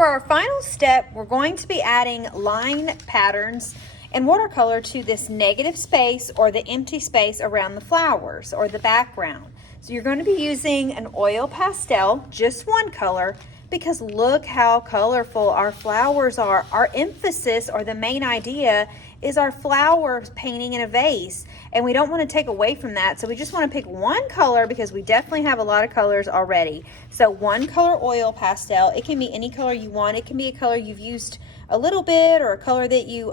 for our final step, we're going to be adding line patterns and watercolor to this negative space or the empty space around the flowers or the background. So you're going to be using an oil pastel, just one color, because look how colorful our flowers are. Our emphasis or the main idea is our flowers painting in a vase, and we don't want to take away from that. So we just want to pick one color because we definitely have a lot of colors already. So one color oil pastel. It can be any color you want. It can be a color you've used a little bit or a color that you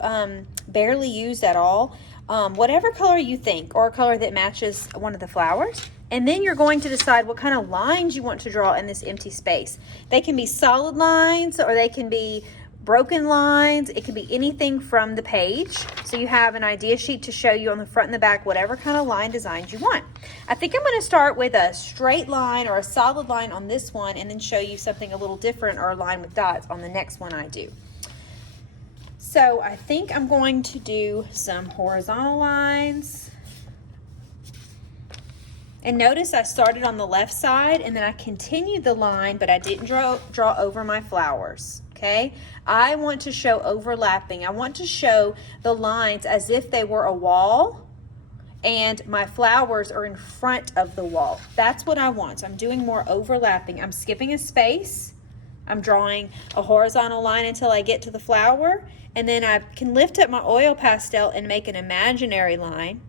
barely used at all. Whatever color you think, or a color that matches one of the flowers. And then you're going to decide what kind of lines you want to draw in this empty space. They can be solid lines or they can be broken lines. It can be anything from the page. So you have an idea sheet to show you on the front and the back whatever kind of line designs you want. I think I'm going to start with a straight line or a solid line on this one and then show you something a little different or a line with dots on the next one I do. So I think I'm going to do some horizontal lines. And notice I started on the left side and then I continued the line, but I didn't draw over my flowers, okay? I want to show overlapping. I want to show the lines as if they were a wall and my flowers are in front of the wall. That's what I want. So I'm doing more overlapping. I'm skipping a space. I'm drawing a horizontal line until I get to the flower, and then I can lift up my oil pastel and make an imaginary line.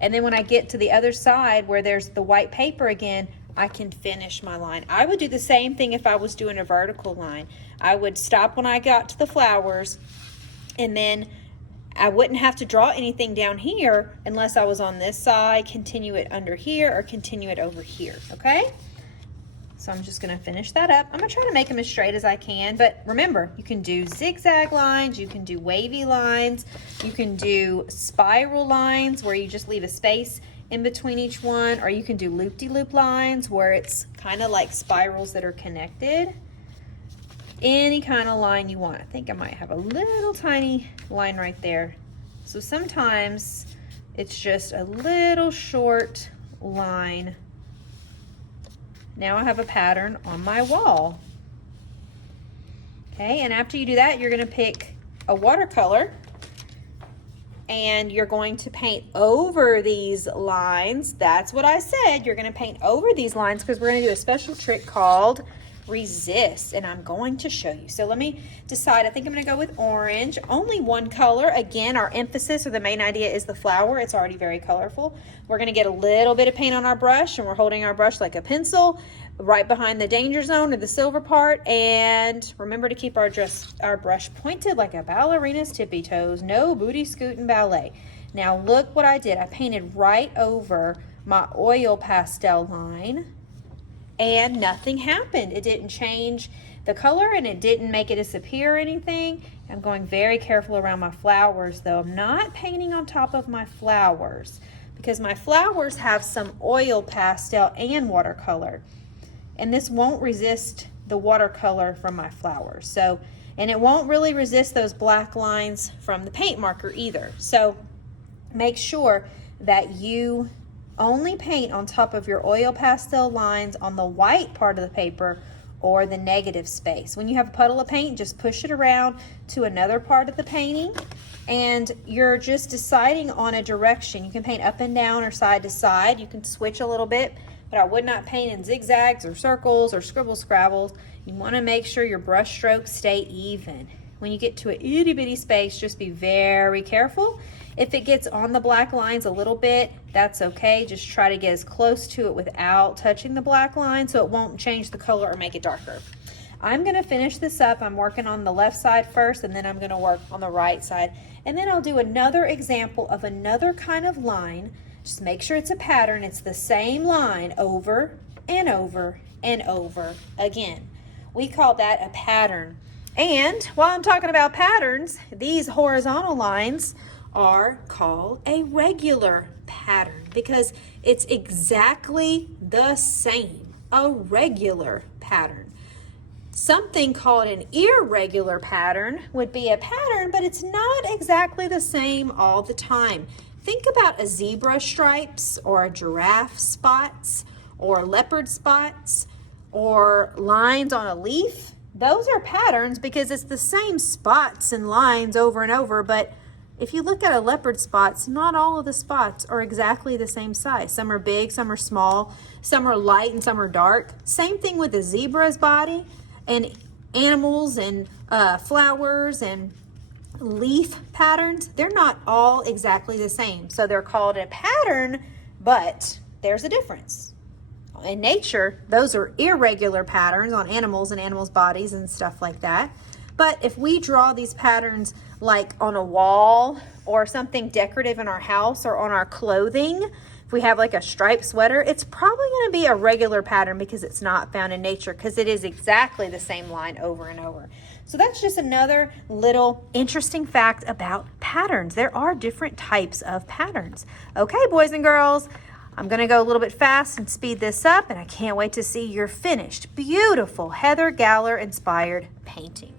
And then when I get to the other side where there's the white paper again, I can finish my line. I would do the same thing if I was doing a vertical line. I would stop when I got to the flowers, and then I wouldn't have to draw anything down here unless I was on this side, continue it under here, or continue it over here, okay? So I'm just gonna finish that up. I'm gonna try to make them as straight as I can, but remember, you can do zigzag lines, you can do wavy lines, you can do spiral lines where you just leave a space in between each one, or you can do loop-de-loop lines where it's kind of like spirals that are connected. Any kind of line you want. I think I might have a little tiny line right there. So sometimes it's just a little short line. Now I have a pattern on my wall. Okay, and after you do that, you're gonna pick a watercolor and you're going to paint over these lines. That's what I said. You're gonna paint over these lines because we're gonna do a special trick called resist, and I'm going to show you. So let me decide. I think I'm gonna go with orange. Only one color. Again, our emphasis or the main idea is the flower. It's already very colorful. We're gonna get a little bit of paint on our brush, and we're holding our brush like a pencil right behind the danger zone or the silver part. And remember to keep our brush pointed like a ballerina's tippy toes. No booty scooting ballet. Now look what I did. I painted right over my oil pastel line, and nothing happened. It didn't change the color and it didn't make it disappear or anything. I'm going very careful around my flowers though. I'm not painting on top of my flowers because my flowers have some oil pastel and watercolor, and this won't resist the watercolor from my flowers. So, and it won't really resist those black lines from the paint marker either. So make sure that you only paint on top of your oil pastel lines on the white part of the paper or the negative space. When you have a puddle of paint, just push it around to another part of the painting, and you're just deciding on a direction. You can paint up and down or side to side. You can switch a little bit, but I would not paint in zigzags or circles or scribble scrabbles. You want to make sure your brush strokes stay even. When you get to an itty bitty space, just be very careful. If it gets on the black lines a little bit, that's okay. Just try to get as close to it without touching the black line so it won't change the color or make it darker. I'm gonna finish this up. I'm working on the left side first, and then I'm gonna work on the right side. And then I'll do another example of another kind of line. Just make sure it's a pattern. It's the same line over and over and over again. We call that a pattern. And while I'm talking about patterns, these horizontal lines are called a regular pattern because it's exactly the same, a regular pattern. Something called an irregular pattern would be a pattern, but it's not exactly the same all the time. Think about a zebra stripes or a giraffe spots or leopard spots or lines on a leaf. those are patterns because it's the same spots and lines over and over, but if you look at a leopard spots, not all of the spots are exactly the same size. Some are big, some are small, some are light and some are dark. Same thing with the zebra's body and animals and flowers and leaf patterns. They're not all exactly the same. So they're called a pattern, but there's a difference. In nature, those are irregular patterns on animals and animals' bodies and stuff like that. But if we draw these patterns like on a wall or something decorative in our house or on our clothing, if we have like a striped sweater, it's probably going to be a regular pattern because it's not found in nature, because it is exactly the same line over and over. So that's just another little interesting fact about patterns. There are different types of patterns. Okay, boys and girls, I'm going to go a little bit fast and speed this up, and I can't wait to see your finished, beautiful Heather Galler inspired painting.